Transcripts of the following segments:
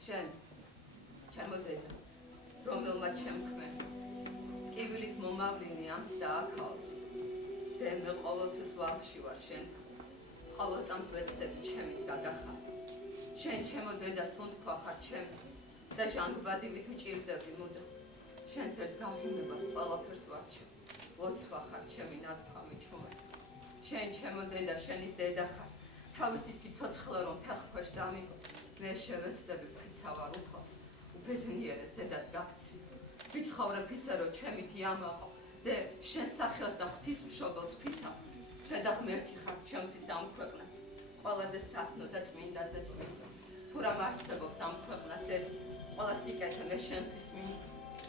შენ ჩემოდედა რომელმაც შემქმენ ტკივილით მომავლინი ამ სააქალს და მე ყოველთვის ვალში ვარ შენთან ყოველ წამს ვეცდები ჩემით გადახარ შენ ჩემო დედას უნთქვა ხარ ჩემი და ჟანგბადივით მჭირდები მოდა შენც ერთ გაღიმებას ყველაფერს ვარჩევ ლოცვა ხარ ჩემი ნათქვამი ჩუმად შენ ჩემო დედა შენის დედა ხარ თავისი სიცოცხლე რომ ფეხქვეშ დამიგო მე შევეცდები ფიცა ვარ უფალს უბედნიერეს დედად გაქცი ვიცხოვრებ ისე რომ ჩემით იამაყო და შენ სახელს და ღვთისმშობელს ფიცავ შენ და ღმერთი ხარ ჩემთვის ამ ქვეყნად ყველაზე სათნო და წმინდაზე წმინდა თუ რამ არსებობს ამ ქვეყნად დედა ყველა სიკეთე მე შენთვის მინდა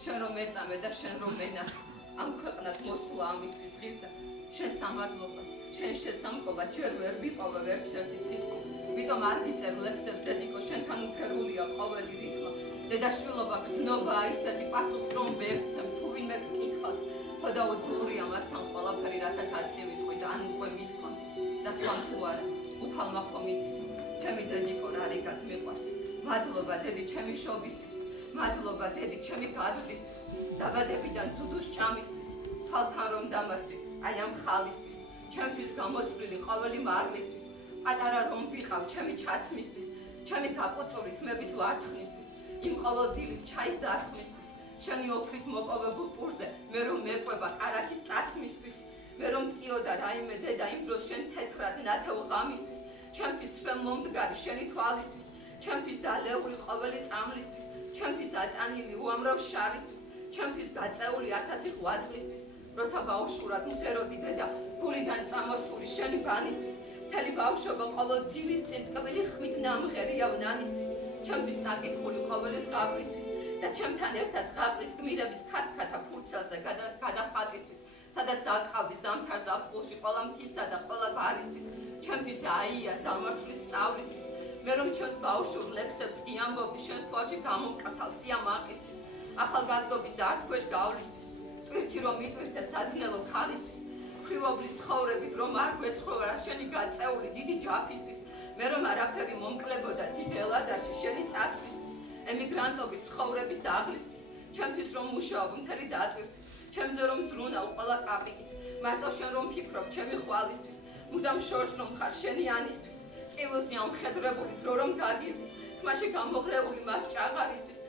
შენ რომ ეწამე და შენ რომ მენახე ამ ქვეყნად მოსვლა ამისთვის ღირდა შენ სამადლობა შენ შესამკობა ჯერ ვერ ვიყავ ვერც ერთი სიტყვა ვიტომ არ გიწევ ლექსებს დედიკო შენთან უფერულია ყოველი რითმა დედაშვილობა გრძნობაა ისეთი პასუხს რომ ვერსემ თუ ვინმე გკითხავს ხოდა უძლურია მასთან ყველაფერი რასაც აწივიტყვი და ან უკვე მithქვამს და სხვა თუ არა უფალმა ხომ იცის ჩემი დედიკო რა რიგად მიყვარს მადლობა დედი ჩემი შობისთვის მადლობა დედი ჩემი გაზრდისთვის დაბადებიდან ცუდუს ჭამისთვის თვალთან რომ დამასი აი ამ ხალისთვის ჩემთვის გამოწვლილი ყოველი მარლისთვის პატარა რომ ვიყავ ჩემი ჩაცმისთვის ჩემი გაპუწული თმების ვარცხნისთვის იმ ყოველდილით ჩაის დასხმისთვის შენი ოფრით მოპოვებულ პურზე მე რომ მეყვება კარაქის წასმისთვის მე რომ მტკიოდა რაიმე დედა იმ დროს შენ თეთრად ნათელ ღამისთვის ჩემთვის შემომდგარი შენი თვალისთვის ჩემთვის დალეული ყოველი წამლისთვის ჩემთვის ატანილი უამრავ შარისთვის ჩემთვის გაწეული 1000 ღვაწლისთვის როცა ბავშვურად მღეროდი დედა გულიდან წამოსული შენი ბანისთვის მთელი ბავშვობა ყოველ ძილის წინ ტკბილი ხმით ნამღერია ნანისთვის ჩემთვის წაკითხული ყოველი ზღაპრისთვის და ჩემთან ერთად ზღაპრის გმირების ქათქათა ფურცელზე გადახატისთვის სადაც დაკავდი ზამთარ ზაფხულში ყველა მთისა და ყველა გარისთვის ჩემთვის აიას დამარცხვის სწავლისთვის მე რომ ჩვენს ბავშვურ ლექსებს გიამბობდი შენს თვალში გამომკრთალ სიამაყისთვის ახალგაზრდობის დართქვეშ გავლისთვის ტვირთი რომ მიტვირთე საძნელო ქალისთვის ქრივობლის ცხოვრებით რომ არ გვეცხრობა შენი გაწეული დიდი ჯაფისთვის მე რომ არაფერი მომკლებოდა დიდ ელადაში შენი წასვლისთვის ემიგრანტობის ცხოვრების დაღლისთვის ჩემთვის რომ მუშაობ მთელი დატვირთვით ჩემზე რომ ზრუნავ ყველა კაპიკით მარტო შენ რომ ფიქრობ ჩემი ხვალისთვის მუდამ შორს რომ ხარ შენი ანისთვის ტკივილზე ამხედრებული დრო რომ გაგირვის თმაში გამოღრეული მაგ ჭაღარისთვის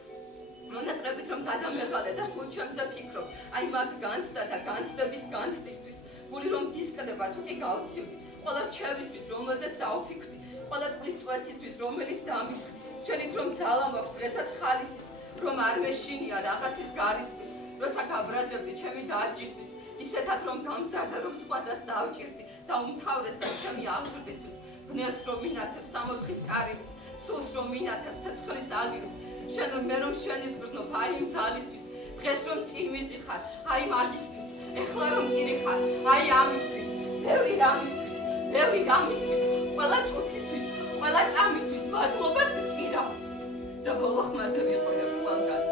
მონატრებით რომ გადამეღალე და სულ ჩემზე ფიქრობ აი მაგ განცდა და განცდების განცდისთვის გული რომ გისკდება თუ კი გავცივდი ყველა რჩევისთვის რომელზეც დავფიქრდი ყველა წყლის წვეთისთვის რომელიც დამისხდი შენით რომ ძალა მაქვს დღესაც ხალისის რომ არ მეშინია რაღაცის გარისთვის როცა გაბრაზებდი ჩემი დასჯისთვის ისეთად რომ გამზარდა რომ სხვასაც დავჭირდი და უმთავრესად ჩემი აღზრდისთვის ბნელს რომ მინათებ სამოთხის კარივით სულს რომ მინათებ ცეცხლის ალივით შენ მე რომ შენით გრძნობ აი იმ ძალისთვის დღეს რომ წიგმიზი ხარ აი მაგისთვის ეხლა რომ ტირი ხარ აი ამისთვის ბევრი რამისთვის ყველა წუთისთვის ყველა წამისთვის მადლობას გწირა და ბოლო ხმაზე ვიყოლებ ყველგან